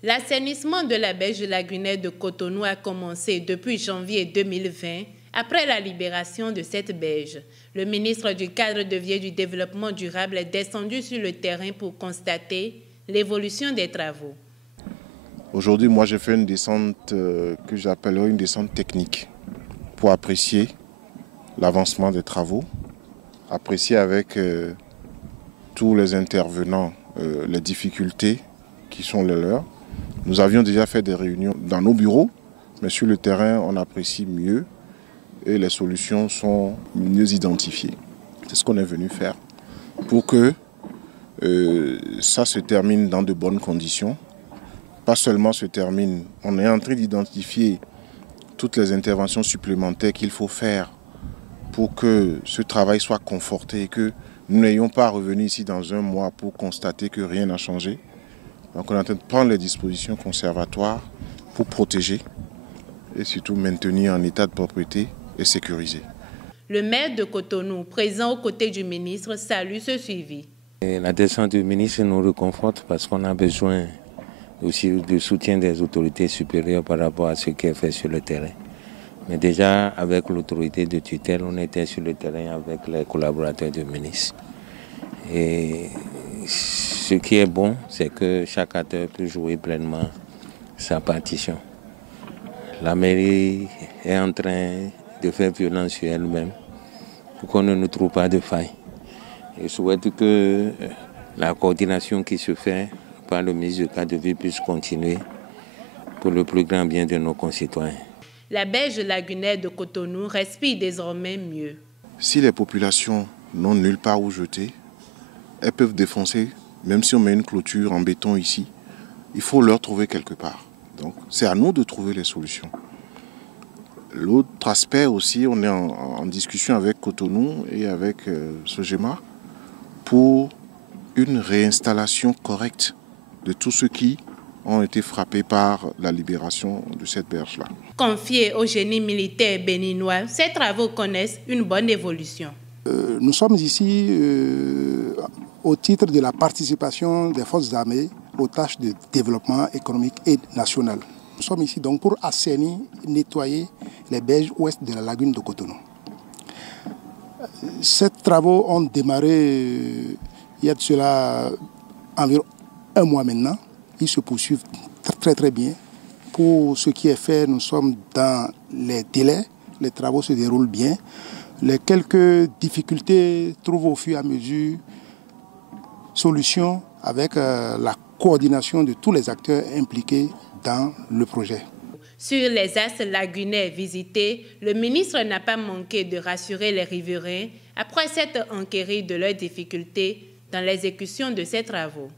L'assainissement de la berge lagunaire de Cotonou a commencé depuis janvier 2020, après la libération de cette berge. Le ministre du Cadre de vie et du Développement durable est descendu sur le terrain pour constater l'évolution des travaux. Aujourd'hui, moi, j'ai fait une descente que j'appellerais une descente technique pour apprécier l'avancement des travaux, apprécier avec tous les intervenants les difficultés qui sont les leurs. Nous avions déjà fait des réunions dans nos bureaux, mais sur le terrain, on apprécie mieux et les solutions sont mieux identifiées. C'est ce qu'on est venu faire pour que ça se termine dans de bonnes conditions. Pas seulement se termine, on est en train d'identifier toutes les interventions supplémentaires qu'il faut faire pour que ce travail soit conforté et que nous n'ayons pas à revenir ici dans un mois pour constater que rien n'a changé. Donc on est en train de prendre les dispositions conservatoires pour protéger et surtout maintenir en état de propriété et sécuriser. Le maire de Cotonou, présent aux côtés du ministre, salue ce suivi. La descente du ministre nous réconforte parce qu'on a besoin aussi du soutien des autorités supérieures par rapport à ce qui est fait sur le terrain. Mais déjà, avec l'autorité de tutelle, on était sur le terrain avec les collaborateurs du ministre. Et ce qui est bon, c'est que chaque acteur peut jouer pleinement sa partition. La mairie est en train de faire violence sur elle-même pour qu'on ne nous trouve pas de faille. Je souhaite que la coordination qui se fait par le ministre du Cadre de vie puisse continuer pour le plus grand bien de nos concitoyens. La berge lagunaire de Cotonou respire désormais mieux. Si les populations n'ont nulle part où jeter, elles peuvent défoncer, même si on met une clôture en béton ici, il faut leur trouver quelque part. Donc c'est à nous de trouver les solutions. L'autre aspect aussi, on est en discussion avec Cotonou et avec Sogema pour une réinstallation correcte de tous ceux qui ont été frappés par la libération de cette berge-là. Confiés au génie militaire béninois, ces travaux connaissent une bonne évolution. Nous sommes ici au titre de la participation des forces armées aux tâches de développement économique et national. Nous sommes ici donc pour assainir, nettoyer les berges ouest de la lagune de Cotonou. Ces travaux ont démarré il y a de cela environ un mois maintenant. Ils se poursuivent très bien. Pour ce qui est fait, nous sommes dans les délais. Les travaux se déroulent bien. Les quelques difficultés trouvent au fur et à mesure solution avec la coordination de tous les acteurs impliqués dans le projet. Sur les axes lagunaires visités, le ministre n'a pas manqué de rassurer les riverains après s'être enquéri de leurs difficultés dans l'exécution de ces travaux.